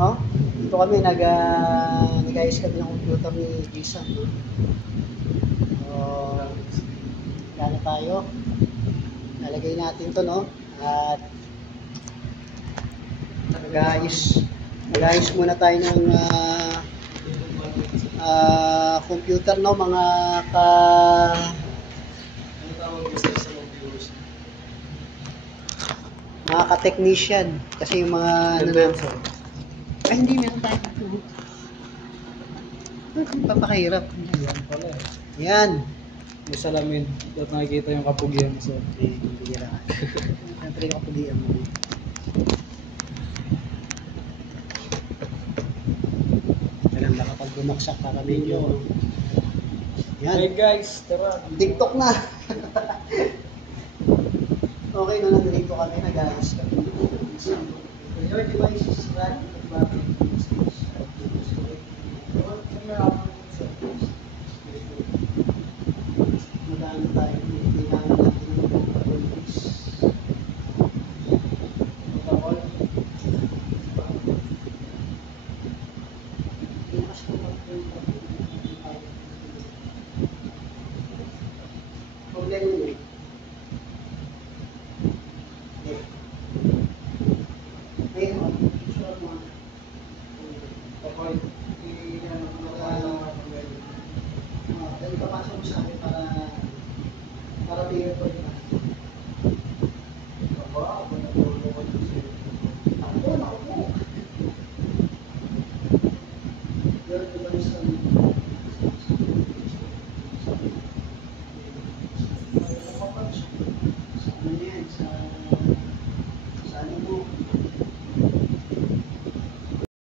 Oh, dito kami nag-ayos kami ng computer ni Jason, no? So, gana tayo. Lalagay natin 'to, no? At mag-ayos muna tayo ng computer, no, mga Ano tawag gusto sa mga viewers? mga ka-technician kasi yung mga Advanced. ay hindi meron tayo dito. Papakahirap. Yan pala eh. Yan. May salamin. At nakikita yung kapugyan. So, Bigyan ka. Siyempre kapulian mo. Kailan ba kapag bumaksak para medyo hey yan. guys, tara. TikTok na. Okay na lang dito kami, nag-ayos kami. Your device is running.